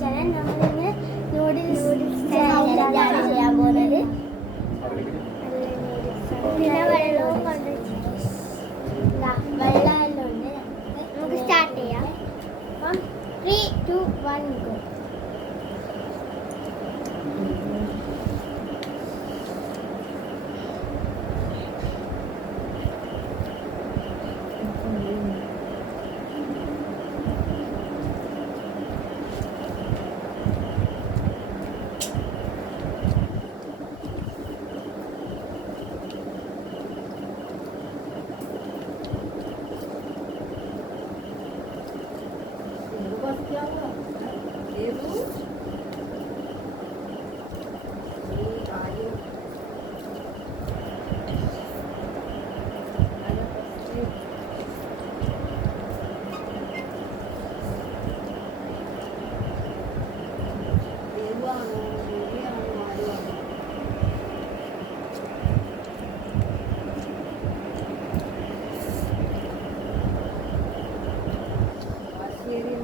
Channel. നമ്മളിന്ന് noodles ചാലഞ്ചാണ് ചെയ്യാൻ പോകുന്നത്. പിന്നെ വെള്ളവും വെള്ളമെല്ലാം ഉണ്ട്. നമുക്ക് സ്റ്റാർട്ട് ചെയ്യാം. അപ്പം 3, 2, 1 ഗോ.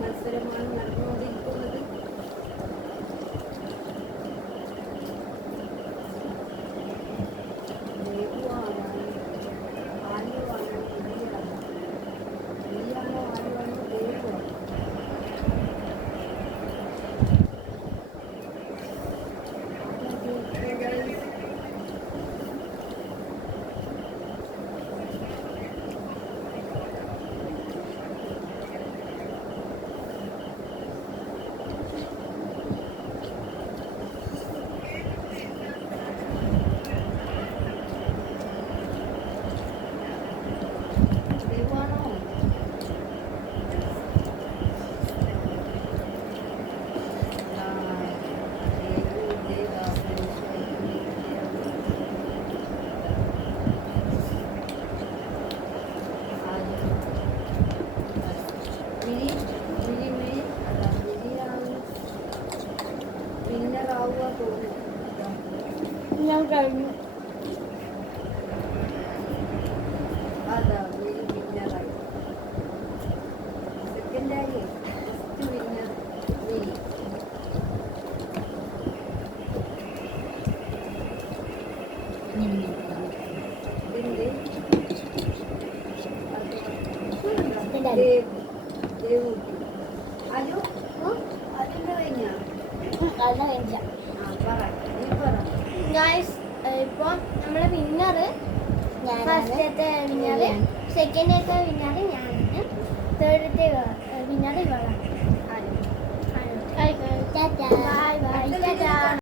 മത്സരമാണ് നടന്നുകൊണ്ടിരിക്കുന്നത്. ഞാൻ കഴിഞ്ഞു. സെക്കൻഡായി ഇപ്പോൾ നമ്മളെ വിന്നറ് ഫസ്റ്റത്തെ വിന്നറ്, സെക്കൻഡത്തെ വിന്നറ് ഞാനാണ്, തേർഡത്തെ വിന്നറ് ഇവളാണ്.